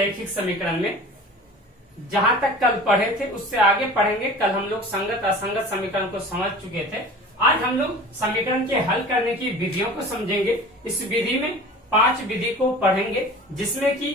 रैखिक समीकरण में जहां तक कल पढ़े थे उससे आगे पढ़ेंगे। कल हम लोग संगत असंगत समीकरण को समझ चुके थे। आज हम लोग समीकरण के हल करने की विधियों को समझेंगे। इस विधि में 5 विधि को पढ़ेंगे, जिसमें कि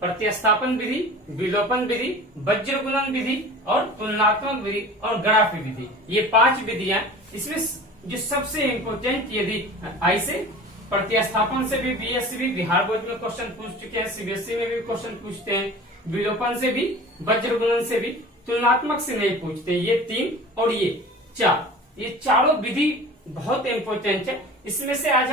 प्रतिस्थापन विधि, विलोपन विधि, वज्र गुणन विधि और तुलनात्मक विधि और ग्राफ विधि। ये 5 विधियां। इसमें जो सबसे इम्पोर्टेंट, यदि ऐसे प्रतिस्थापन से भी बीएससी बिहार बोर्ड में क्वेश्चन पूछ चुके हैं, सीबीएसई में भी क्वेश्चन पूछते हैं, विलोपन से भी, वज्र गुणन से भी, तुलनात्मक से नहीं पूछते। ये 3 और ये 4, ये चारों विधि बहुत इंपॉर्टेंट है। इसमें से आज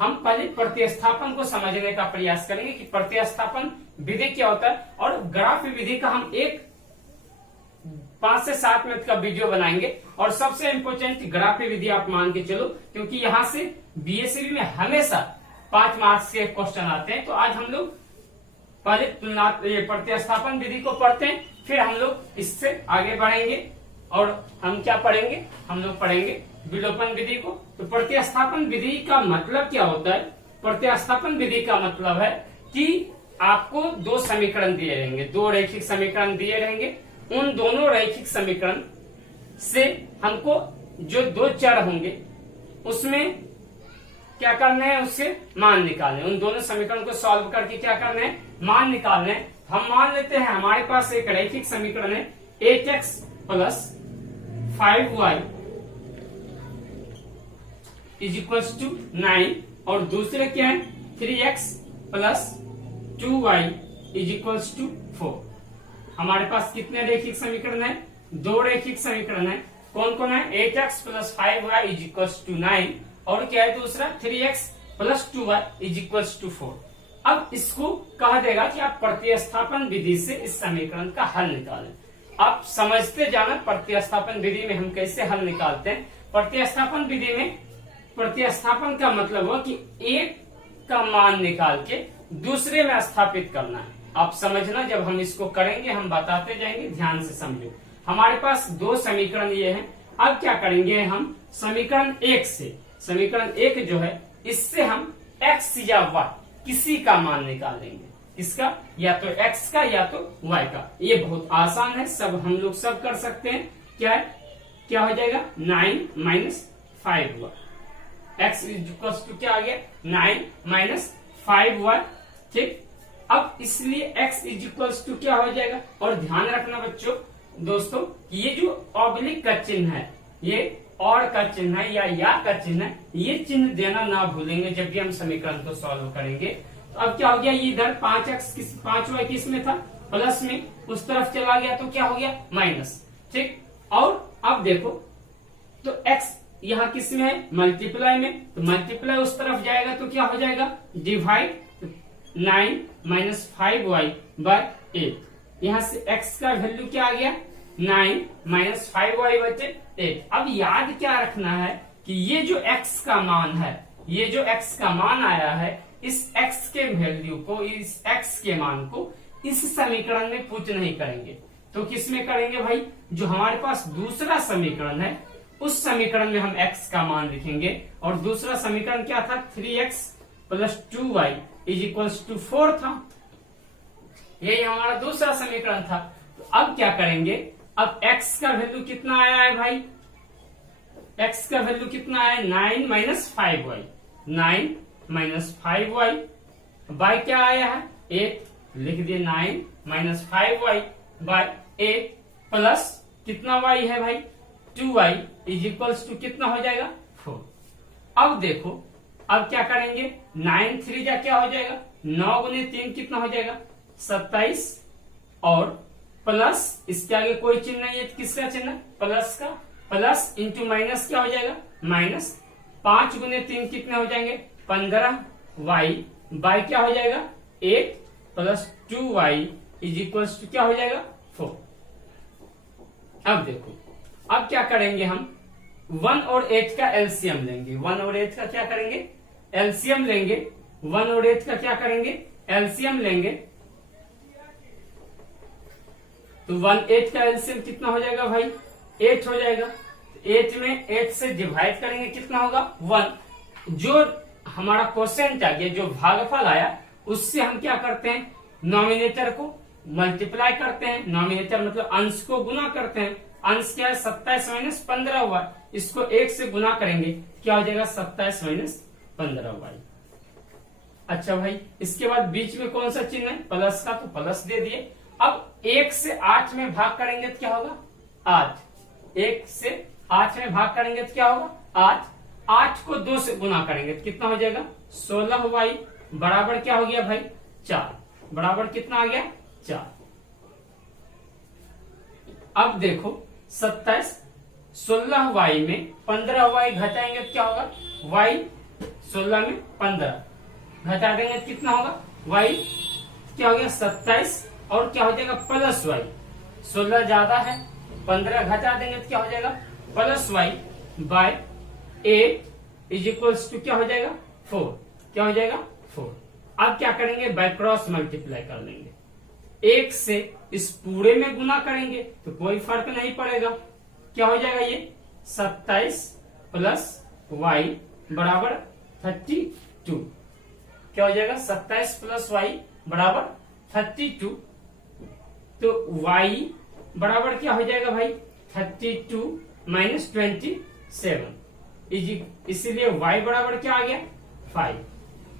हम पहले प्रतिस्थापन को समझने का प्रयास करेंगे कि प्रतिस्थापन विधि क्या होता है, और ग्राफ विधि का हम एक 5 से 7 मिनट का वीडियो बनाएंगे। और सबसे इम्पोर्टेंट ग्राफ विधि आप मान के चलो, क्योंकि यहाँ से बीएससी में हमेशा 5 मार्क्स के क्वेश्चन आते हैं। तो आज हम लोग पहले प्रतिस्थापन विधि को पढ़ते हैं, फिर हम लोग इससे आगे बढ़ेंगे। और हम क्या पढ़ेंगे, हम लोग पढ़ेंगे विलोपन विधि को। तो प्रतिस्थापन विधि का मतलब क्या होता है? प्रतिस्थापन विधि का मतलब है कि आपको 2 समीकरण दिए रहेंगे, 2 रैखिक समीकरण दिए रहेंगे। उन दोनों रैखिक समीकरण से हमको जो 2 चर होंगे उसमें क्या करना है, उससे मान निकालने। उन दोनों समीकरण को सॉल्व करके क्या करना है, मान निकालने। हम मान लेते हैं हमारे पास एक रैखिक समीकरण है 8x + 5y = 9 और दूसरे क्या है 3x + 2y = 4। हमारे पास कितने रैखिक समीकरण है? 2 रैखिक समीकरण है। कौन कौन है? 8x + 5y = 9 और क्या है दूसरा 3x + 2y = 4। अब इसको कहा देगा कि आप प्रतिस्थापन विधि से इस समीकरण का हल निकालें। आप समझते जाना प्रतिस्थापन विधि में हम कैसे हल निकालते हैं। प्रतिस्थापन विधि में प्रतिस्थापन का मतलब हुआ कि एक का मान निकाल के दूसरे में स्थापित करना है। आप समझना, जब हम इसको करेंगे हम बताते जाएंगे, ध्यान से समझो। हमारे पास 2 समीकरण ये हैं। अब क्या करेंगे हम, समीकरण 1 से, समीकरण 1 जो है इससे हम x या y किसी का मान निकालेंगे। किसका? या तो x का या तो y का। ये बहुत आसान है, सब हम लोग सब कर सकते हैं। क्या है, क्या हो जाएगा 9 - 5y। x = क्या आ गया 9 - 5y। ठीक। अब इसलिए x = क्या हो जाएगा, और ध्यान रखना बच्चों दोस्तों, ये जो ऑब्लिक का चिन्ह है, ये और का चिन्ह है या का चिन्ह है, ये चिन्ह देना ना भूलेंगे जब भी हम समीकरण को सॉल्व करेंगे। तो अब क्या हो गया, ये इधर 5y किस में था, प्लस में, उस तरफ चला गया तो क्या हो गया माइनस। ठीक। और अब देखो तो x यहाँ किस में है, मल्टीप्लाई में, तो मल्टीप्लाई उस तरफ जाएगा तो क्या हो जाएगा डिवाइड 9 - 5y / 8। यहाँ से x का वैल्यू क्या आ गया 9 - 5y / 8। अब याद क्या रखना है कि ये जो x का मान है, ये जो x का मान आया है, इस x के वैल्यू को, इस x के मान को इस समीकरण में पुट नहीं करेंगे। तो किस में करेंगे भाई, जो हमारे पास दूसरा समीकरण है उस समीकरण में हम x का मान लिखेंगे। और दूसरा समीकरण क्या था 3x + 2y = 4 था। यही हमारा दूसरा समीकरण था। तो अब क्या करेंगे, अब x का वैल्यू कितना आया है भाई, x का वैल्यू कितना आया है 9 - 5y। 9 - 5y बाय क्या आया है 8, लिख दिए 9 - 5y / 8 प्लस कितना y है भाई 2y = कितना हो जाएगा 4। अब देखो, अब क्या करेंगे 9 3 जा क्या हो जाएगा 9 × 3 कितना हो जाएगा 27 और प्लस इसके आगे कोई चिन्ह नहीं है, किसका चिन्ह प्लस का, प्लस इंटू माइनस क्या हो जाएगा माइनस। 5 × 3 कितने हो जाएंगे 15 y बाय क्या हो जाएगा 8 + 2y = क्या हो जाएगा 4। अब देखो, अब क्या करेंगे हम 1 और 8 का एलसीएम लेंगे। 1 और 8 का क्या करेंगे एलसीएम लेंगे। 1 और 8 का क्या करेंगे एलसीएम लेंगे। तो 1 8 का एलसीएम कितना हो जाएगा भाई 8 हो जाएगा। 8 में 8 से डिवाइड करेंगे कितना होगा 1। जो हमारा क्वोशिएंट आ गया, जो भागफल आया उससे हम क्या करते हैं, नॉमिनेटर को मल्टीप्लाई करते हैं। नॉमिनेटर मतलब अंश को गुना करते हैं। अंश क्या है, 27 माइनस 15 हुआ, इसको 1 से गुना करेंगे, क्या हो जाएगा 27 माइनस 15y। अच्छा भाई, इसके बाद बीच में कौन सा चिन्ह है, प्लस का, तो प्लस दे दिए। अब 1 से 8 में भाग करेंगे तो क्या होगा 8। 1 से 8 में भाग करेंगे तो क्या होगा 8। 8 को 2 से गुना करेंगे तो कितना हो जाएगा 16y बराबर क्या हो गया भाई 4। बराबर कितना आ गया 4। अब देखो 27, 16y में 15y घटाएंगे तो क्या होगा y, 16 में 15 घटा देंगे तो कितना होगा y क्या हो गया 27 और क्या हो जाएगा प्लस y। 16 ज्यादा है, 15 घटा देंगे तो क्या हो जाएगा plus y by 8 is equals to क्या हो जाएगा 4। क्या हो जाएगा 4। अब क्या करेंगे, बाय क्रॉस मल्टीप्लाई कर लेंगे। 1 से इस पूरे में गुना करेंगे तो कोई फर्क नहीं पड़ेगा। क्या हो जाएगा ये 27 प्लस y बराबर 32। क्या हो जाएगा 27 प्लस y बराबर 32। तो y बराबर क्या हो जाएगा भाई 32 माइनस 27, इसीलिए y बराबर क्या आ गया 5।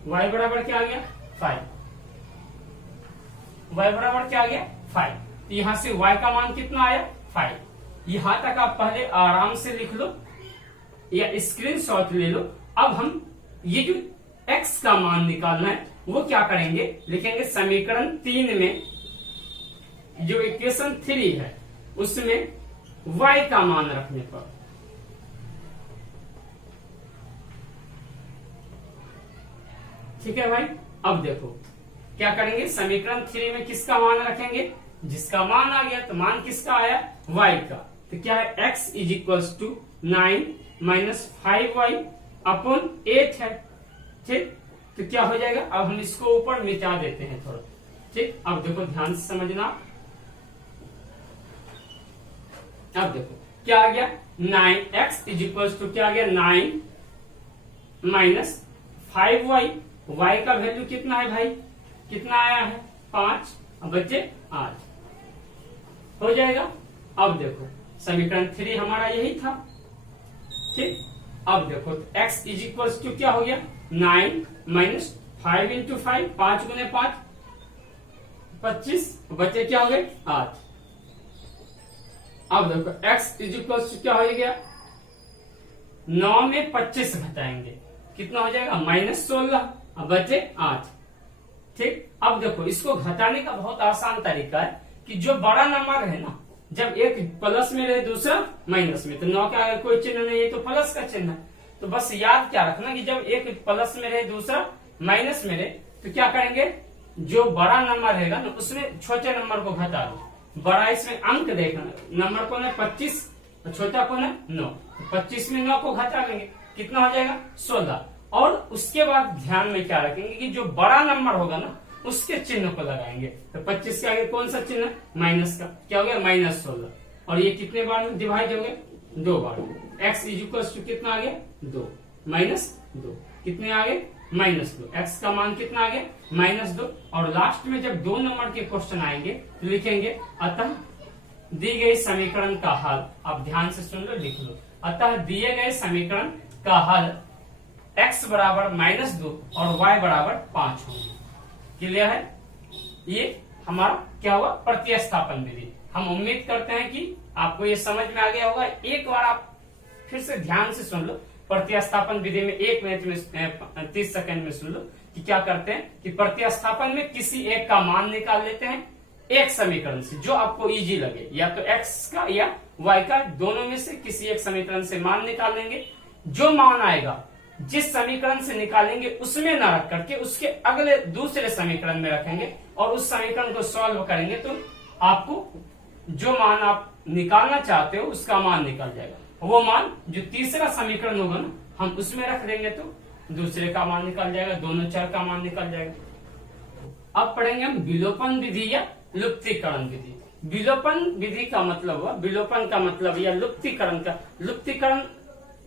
y बराबर क्या आ गया 5। y बराबर क्या आ गया 5। तो यहां से y का मान कितना आया 5। यहां तक आप पहले आराम से लिख लो या स्क्रीनशॉट ले लो। अब हम ये जो x का मान निकालना है वो क्या करेंगे, लिखेंगे समीकरण 3 में जो इक्वेशन 3 है उसमें y का मान रखने पर ठीक है भाई। अब देखो क्या करेंगे, समीकरण 3 में किसका मान रखेंगे, जिसका मान आ गया तो मान किसका आया y का। तो क्या है x is equals to 9 minus 5y upon 8 है। ठीक, तो क्या हो जाएगा, अब हम इसको ऊपर मिटा देते हैं थोड़ा। ठीक, अब देखो ध्यान से समझना। अब देखो क्या आ गया 9x इज इक्वल्स टू क्या आ गया 9 माइनस 5y। y का वैल्यू कितना है भाई, कितना आया है 5, अब बच्चे 8 हो जाएगा। अब देखो समीकरण 3 हमारा यही था। ठीक, अब देखो x इज इक्वल्स टू क्या हो गया 9 माइनस 5 इंटू 5, 5 गुने 5 25, बच्चे क्या हो गए 8। अब देखो x इज इक्वल्स टू क्या हो गया 9 में 25 घटाएंगे कितना हो जाएगा माइनस 16, अब बचे 8। ठीक, अब देखो इसको घटाने का बहुत आसान तरीका है कि जो बड़ा नंबर है ना, जब एक प्लस में रहे दूसरा माइनस में, तो 9 का अगर कोई चिन्ह नहीं है तो प्लस का चिन्ह है। तो बस याद क्या रखना कि जब एक प्लस में रहे दूसरा माइनस में रहे तो क्या करेंगे, जो बड़ा नंबर रहेगा ना उसमें छोटे नंबर को घटा दो। बड़ा इसमें अंक देखना, नंबर कौन है 25, छोटा कौन है 9, 25 में 9 को घटा लेंगे कितना हो जाएगा 16। और उसके बाद ध्यान में क्या रखेंगे कि जो बड़ा नंबर होगा ना उसके चिन्ह को लगाएंगे। तो 25 के आगे कौन सा चिन्ह है माइनस का, क्या हो गया माइनस 16। और ये कितने बार में डिवाइड हो गए 2 बार। x इज इक्वल टू कितना आ गया 2 माइनस 2, कितने आ गए माइनस 2। x का मान कितना आ गया माइनस 2। और लास्ट में जब 2 नंबर के क्वेश्चन आएंगे तो लिखेंगे अतः दी गई समीकरण का हल, आप ध्यान से सुन लो लिख लो, अतः दिए गए समीकरण का हल x बराबर माइनस 2 और y बराबर 5 होंगे। क्लियर है, ये हमारा क्या हुआ प्रतिस्थापन विधि। हम उम्मीद करते हैं कि आपको ये समझ में आ गया होगा। एक बार आप फिर से ध्यान से सुन लो, प्रतिस्थापन विधि में 1 मिनट में 30 सेकंड में सुन लो कि क्या करते हैं कि प्रतिस्थापन में किसी एक का मान निकाल लेते हैं एक समीकरण से जो आपको इजी लगे, या तो x का या y का, दोनों में से किसी एक समीकरण से मान निकाल लेंगे। जो मान आएगा जिस समीकरण से निकालेंगे उसमें ना रख करके उसके अगले दूसरे समीकरण में रखेंगे और उस समीकरण को सॉल्व करेंगे तो आपको जो मान आप निकालना चाहते हो उसका मान निकल जाएगा। वो मान जो तीसरा समीकरण होगा ना हम उसमें रख देंगे तो दूसरे का मान निकल जाएगा, दोनों चर का मान निकल जाएगा। अब पढ़ेंगे हम विलोपन विधि या लुप्तीकरण विधि। विलोपन विधि का मतलब हुआ, विलोपन का मतलब या लुप्तीकरण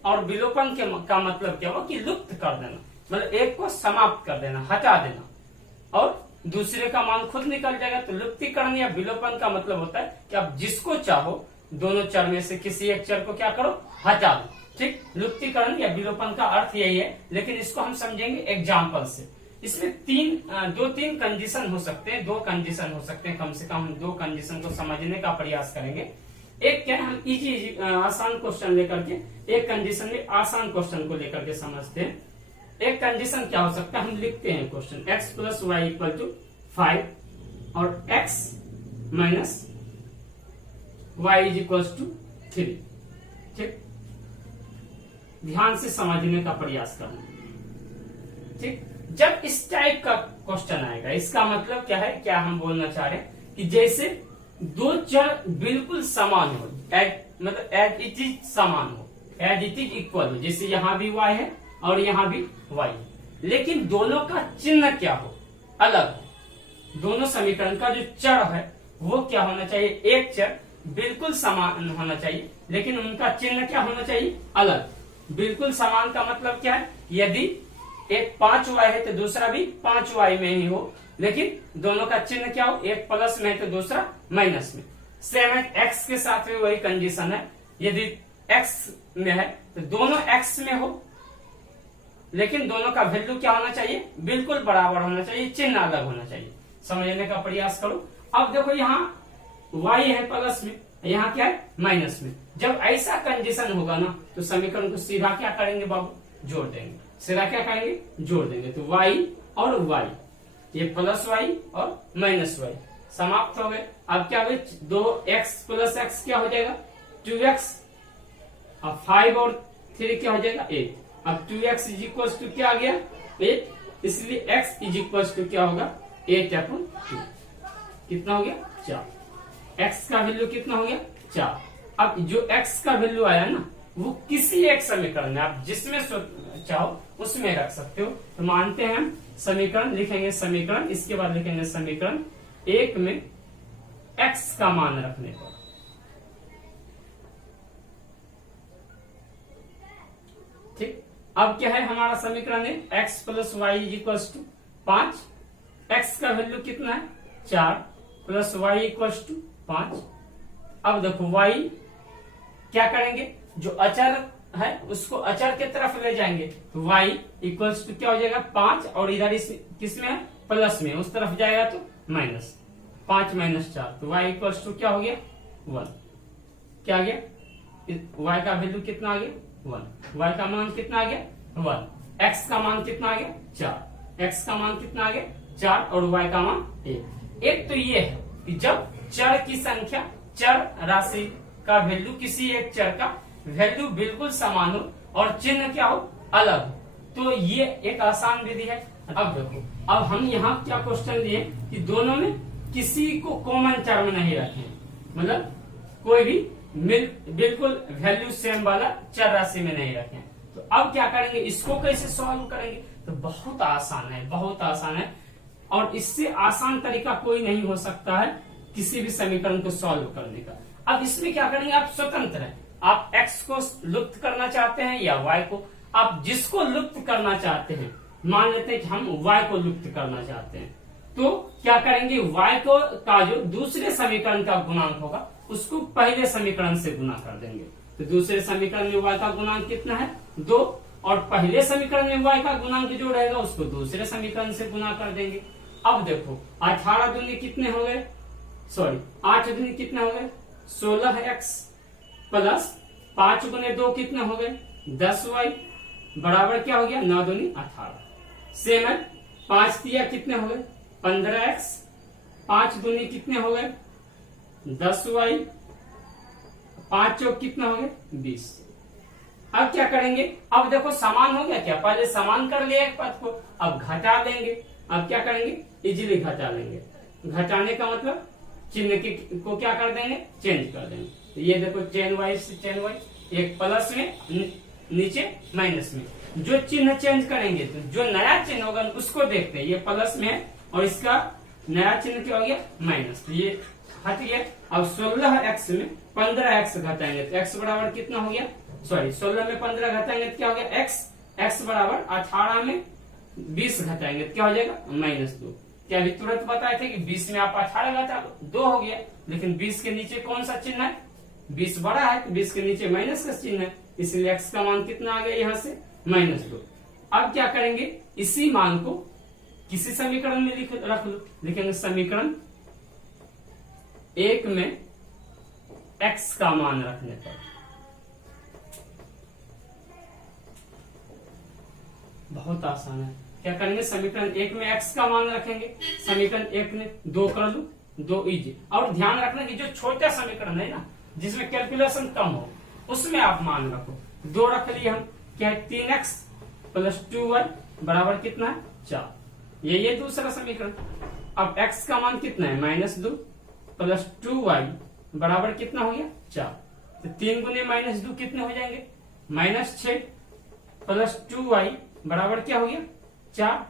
और विलोपन का मतलब क्या हुआ कि लुप्त कर देना, मतलब एक को समाप्त कर देना, हटा देना। और दूसरे का मान खुद निकल जाएगा। तो लुप्तीकरण या विलोपन का मतलब होता है कि आप जिसको चाहो दोनों चर में से किसी एक चर को क्या करो, हटा दो। ठीक, लुप्तीकरण या विलोपन का अर्थ यही है, लेकिन इसको हम समझेंगे एग्जाम्पल से। इसमें दो तीन कंडीशन हो सकते हैं, दो कंडीशन हो सकते हैं, कम से कम हम दो कंडीशन को समझने का प्रयास करेंगे। एक क्या है, हम इजी आसान क्वेश्चन लेकर के, एक कंडीशन में आसान क्वेश्चन को लेकर के समझते हैं। एक कंडीशन क्या हो सकता है, हम लिखते हैं question x plus Y equal to 5 और x minus Y is equal to 3। ठीक, ध्यान से समझने का प्रयास करना। ठीक, जब इस टाइप का क्वेश्चन आएगा, इसका मतलब क्या है, क्या हम बोलना चाह रहे हैं कि जैसे दो चर बिल्कुल समान हो, मतलब एज इट इज समान हो, एज इट इज इक्वल हो, जैसे यहाँ भी y है और यहाँ भी y है, लेकिन दोनों का चिन्ह क्या हो, अलग हो। दोनों समीकरण का जो चर है वो क्या होना चाहिए, एक चर बिल्कुल समान होना चाहिए, लेकिन उनका चिन्ह क्या होना चाहिए, अलग। बिल्कुल समान का मतलब क्या है, यदि एक 5y है तो दूसरा भी 5y में ही हो, लेकिन दोनों का चिन्ह क्या हो, एक प्लस में है तो दूसरा माइनस में। सेम है x के साथ में वही कंडीशन है, यदि x में है तो दोनों x में हो, लेकिन दोनों का वैल्यू क्या होना चाहिए, बिल्कुल बराबर होना चाहिए, चिन्ह अलग होना चाहिए। समझने का प्रयास करो। अब देखो यहाँ y है प्लस में, यहाँ क्या है माइनस में। जब ऐसा कंडीशन होगा ना तो समीकरण को सीधा क्या करेंगे बाबू, जोड़ देंगे। सीधा क्या करेंगे, जोड़ देंगे। तो y और y, ये प्लस y और माइनस y समाप्त हो गए। अब क्या हुए, 2x प्लस x क्या हो जाएगा 2x, अब 5 और 3 क्या हो जाएगा 8। अब 2x इज इक्वल टू क्या आ गया 8, इसलिए x इज इक्वल टू क्या होगा 8/2। कितना हो गया 4। x का वैल्यू कितना हो गया 4। अब जो x का वैल्यू आया ना वो किसी एक समीकरण में आप जिसमें चाहो उसमें रख सकते हो। तो मानते हैं हम समीकरण लिखेंगे, समीकरण, इसके बाद लिखेंगे समीकरण 1 में x का मान रखने पर। ठीक, अब क्या है हमारा समीकरण है x plus Y is equal to 5। x का वैल्यू कितना है 4 प्लस वाई इक्वल टू 5। अब देखो y क्या करेंगे, जो अचर है उसको अचर के तरफ ले जाएंगे, तो y इक्वल्स टू क्या हो जाएगा 5, और इधर इस किसमें है प्लस में, उस तरफ जाएगा तो माइनस, 5 माइनस 4, तो y इक्वल्स टू क्या हो गया 1। क्या आ गया, y का वैल्यू कितना आ गया 1, y का मान कितना आ गया 1, x का मान कितना आ गया 4, x का मान कितना आ गया 4 और y का मान 1। एक तो ये है कि जब चर की संख्या, चर राशि का वैल्यू किसी एक चर का वैल्यू बिल्कुल समान हो और चिन्ह क्या हो अलग हो, तो ये एक आसान विधि है। अब देखो, अब हम यहाँ क्या क्वेश्चन लिए कि दोनों में किसी को कॉमन टर्म नहीं रखे, मतलब कोई भी बिल्कुल वैल्यू सेम वाला चर राशि में नहीं रखे। तो अब क्या करेंगे, इसको कैसे सॉल्व करेंगे, तो बहुत आसान है, बहुत आसान है, और इससे आसान तरीका कोई नहीं हो सकता है किसी भी समीकरण को सॉल्व करने का। अब इसमें क्या करेंगे, आप स्वतंत्र हैं, आप x को लुप्त करना चाहते हैं या y को, आप जिसको लुप्त करना चाहते हैं, मान लेते हैं कि हम y को लुप्त करना चाहते हैं, तो क्या करेंगे, y को का जो दूसरे समीकरण का गुणांक होगा उसको पहले समीकरण से गुना कर देंगे। तो दूसरे समीकरण में y का गुणांक कितना है 2, और पहले समीकरण में y का गुणांक जो रहेगा उसको दूसरे समीकरण से गुना कर देंगे। अब देखो 18 दूनी कितने हो गए, सॉरी 8 दूनी कितने हो गए 16x प्लस 5 गुने 2 कितने हो गए 10y बराबर क्या हो गया 9 दूनी 18। सेम है 5 दिया कितने हो गए 15x, 5 दूनी कितने हो गए 10y, 5 चौक कितने हो गए 20। अब क्या करेंगे, अब देखो समान हो गया क्या, पहले समान कर लिया एक पद को, अब घटा देंगे। अब क्या करेंगे, इजीली घटा लेंगे। घटाने का मतलब चिन्ह को क्या कर देंगे, चेंज कर देंगे। तो ये देखो चेन वाई से चेन वाई, एक प्लस में नीचे माइनस में, जो चिन्ह चेंज करेंगे तो जो नया चिन्ह होगा उसको देखते हैं। ये प्लस में है और इसका नया चिन्ह क्या हो गया माइनस, तो ये हट गया। अब 16x में 15x घटाएंगे तो x बराबर कितना हो गया, सॉरी 16 में 15 घटाएंगे तो क्या हो गया x बराबर 18 में 20 घटाएंगे तो क्या हो जाएगा -2। कि अभी तुरंत बताए थे कि 20 में आप 18 लगाता 2 हो गया, लेकिन 20 के नीचे कौन सा चिन्ह है, 20 बड़ा है तो 20 के नीचे माइनस का चिन्ह है, इसलिए x का मान कितना आ गया यहाँ से -2। अब क्या करेंगे, इसी मान को किसी समीकरण में रख लो, लिखेंगे समीकरण 1 में x का मान रखने पर, बहुत आसान है। क्या करेंगे, समीकरण 1 में x का मान रखेंगे, समीकरण 1 में 2 कर लो, 2 इजी। और ध्यान रखना कि जो छोटा समीकरण है ना, जिसमें कैलकुलेशन कम हो, उसमें आप मान रखो। 2 रख लिए हम, क्या है 3x + 2y बराबर कितना है 4, ये दूसरा समीकरण। अब x का मान कितना है -2 + 2y बराबर कितना हो गया 4, तो 3 गुने -2 कितने हो जाएंगे -6 + 2y बराबर क्या हो गया 4।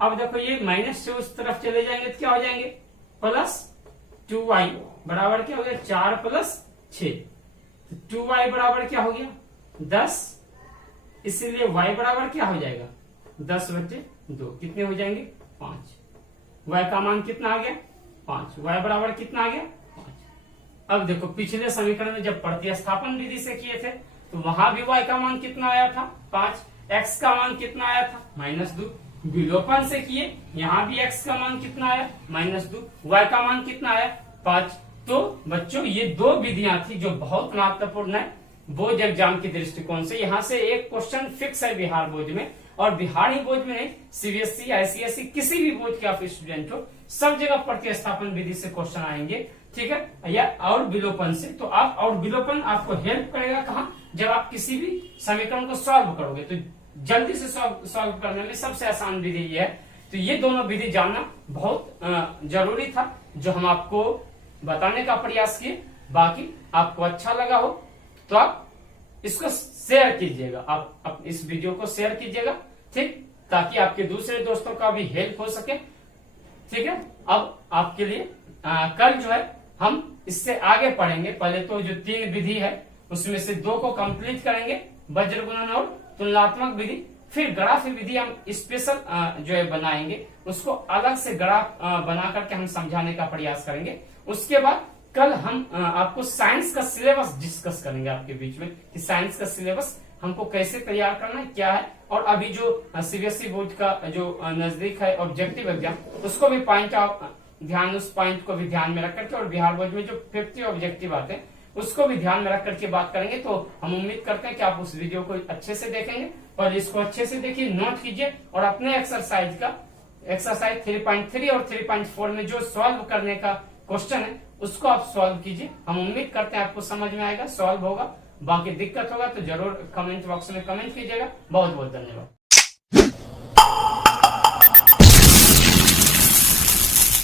अब देखो ये माइनस से उस तरफ चले जाएंगे तो क्या हो जाएंगे +2y बराबर क्या हो गया 4 + 6, तो 2y बराबर क्या हो गया 10, इसलिए y बराबर क्या हो जाएगा 10/2, कितने हो जाएंगे 5। y का मान कितना आ गया 5, y बराबर कितना आ गया 5। अब देखो पिछले समीकरण में जब प्रतिस्थापन विधि से किए थे तो वहां भी y का मान कितना आया था 5, x का मान कितना आया था -2। विलोपन से किए, यहाँ भी x का मान कितना आया -2, y का मान कितना आया 5। तो बच्चों ये 2 विधियां थी जो बहुत महत्वपूर्ण है बोर्ड एग्जाम के दृष्टिकोण से। यहाँ से एक क्वेश्चन फिक्स है बिहार बोर्ड में, और बिहार ही बोर्ड में नहीं, सीबीएसई आईसीएसई किसी भी बोर्ड के आप स्टूडेंट हो, सब जगह प्रतिस्थापन विधि से क्वेश्चन आएंगे, ठीक है, या और विलोपन से। तो आप और विलोपन आपको हेल्प करेगा कहाँ, जब आप किसी भी समीकरण को सॉल्व करोगे तो जल्दी से सॉल्व करने में सबसे आसान विधि ये है। तो ये दोनों विधि जानना बहुत जरूरी था, जो हम आपको बताने का प्रयास किए। बाकी आपको अच्छा लगा हो तो आप इसको शेयर कीजिएगा, आप इस वीडियो को शेयर कीजिएगा, ठीक, ताकि आपके दूसरे दोस्तों का भी हेल्प हो सके, ठीक है। अब आपके लिए कल जो है हम इससे आगे पढ़ेंगे। पहले तो जो 3 विधि है उसमें से 2 को कंप्लीट करेंगे, वज्र गुणन और तुलनात्मक विधि। फिर ग्राफ विधि हम स्पेशल जो है बनाएंगे, उसको अलग से ग्राफ बना करके हम समझाने का प्रयास करेंगे। उसके बाद कल हम आपको साइंस का सिलेबस डिस्कस करेंगे आपके बीच में, कि साइंस का सिलेबस हमको कैसे तैयार करना है, क्या है। और अभी जो सीबीएसई बोर्ड का जो नजदीक है ऑब्जेक्टिव एग्जाम, उसको भी उस पॉइंट को भी ध्यान में रख करके, और बिहार बोर्ड में जो 50 ऑब्जेक्टिव आते हैं उसको भी ध्यान में रख करके बात करेंगे। तो हम उम्मीद करते हैं कि आप उस वीडियो को अच्छे से देखेंगे, और इसको अच्छे से देखिए, नोट कीजिए, और अपने एक्सरसाइज 3.3 और 3.4 में जो सॉल्व करने का क्वेश्चन है उसको आप सॉल्व कीजिए। हम उम्मीद करते हैं आपको समझ में आएगा, सॉल्व होगा। बाकी दिक्कत होगा तो जरूर कमेंट बॉक्स में कमेंट कीजिएगा। बहुत बहुत धन्यवाद।